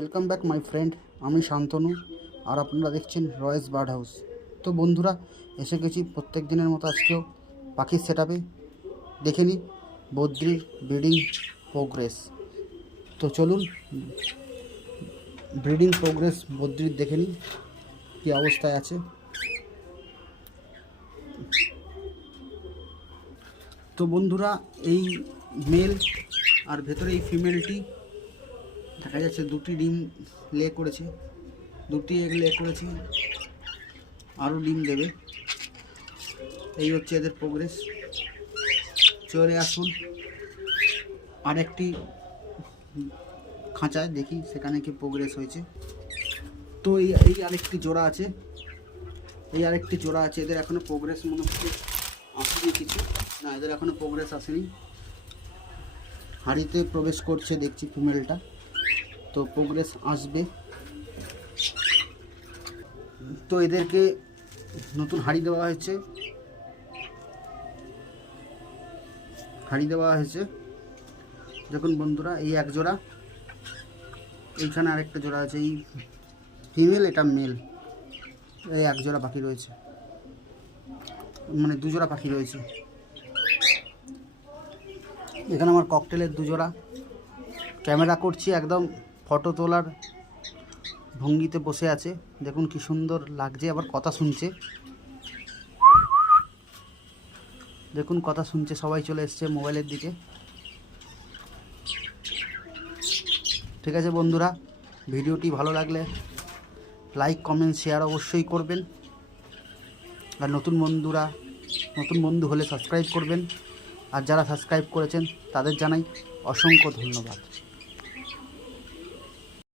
Welcome back my friend, আমি শান্তনু আর আপনারা দেখছেন রয়েস বার্ড হাউস। তো বন্ধুরা, এসে গেছি প্রত্যেক দিনের মতো আজকেও পাখির সেট আপে। দেখে নিই বদ্রির ব্রিডিং প্রোগ্রেস। তো চলুন ব্রিডিং প্রোগ্রেস বদ্রির দেখে নিই কী অবস্থায় আছে। তো বন্ধুরা, এই মেল আর ভেতরে এই ফিমেলটি দেখা যাচ্ছে দুটি ডিম লে করেছে, দুটি এগ লে করেছে, আরও ডিম দেবে। এই হচ্ছে এদের প্রোগ্রেস। চলে আসুন আরেকটি খাঁচায়, দেখি সেখানে কি প্রোগ্রেস হয়েছে। তো এই আরেকটি জোড়া আছে, এদের এখনও প্রোগ্রেস মনে হচ্ছে আসেনি কিছু, না এদের এখনও প্রোগ্রেস আসেনি। হাঁড়িতে প্রবেশ করছে দেখছি ফিমেলটা, তো প্রোগ্রেস আসবে। তো এদেরকে নতুন হাঁড়ি দেওয়া হয়েছে। দেখুন বন্ধুরা, এই এক জোড়া, এইখানে আরেকটা জোড়া আছে, এই ফিমেল, এটা মেল। এই এক জোড়া পাখি রয়েছে, মানে দুজোড়া পাখি রয়েছে। এখানে আমার ককটেলের দুজোড়া। ক্যামেরা করছি, একদম ফটো তোলার ভঙ্গিতে বসে আছে। দেখুন কি সুন্দর লাগছে, আবার কথা শুনছে। দেখুন কথা শুনছে, সবাই চলে এসছে মোবাইলের দিকে। ঠিক আছে বন্ধুরা, ভিডিওটি ভালো লাগলে লাইক কমেন্ট শেয়ার অবশ্যই করবেন। আর নতুন বন্ধু হলে সাবস্ক্রাইব করবেন। আর যারা সাবস্ক্রাইব করেছেন তাদের জানাই অসংখ্য ধন্যবাদ।